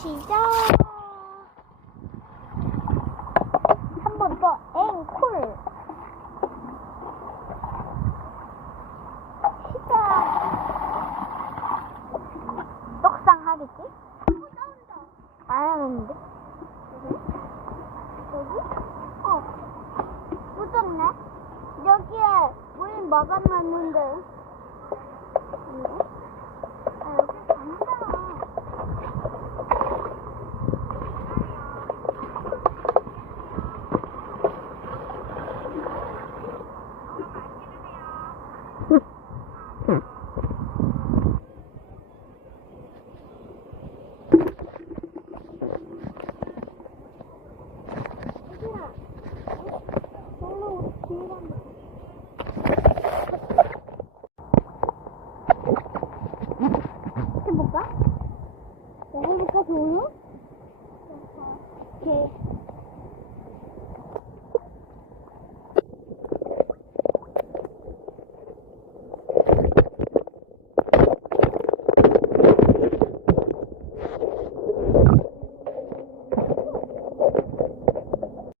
시작. 한 번 더 앵콜. 시작. 떡상 하겠지? 안 하는데? 여기? 묻었네? 여기에 물 막아놨는데. 여기 강하잖아. 해볼까? 해볼까, 도로? 오케이.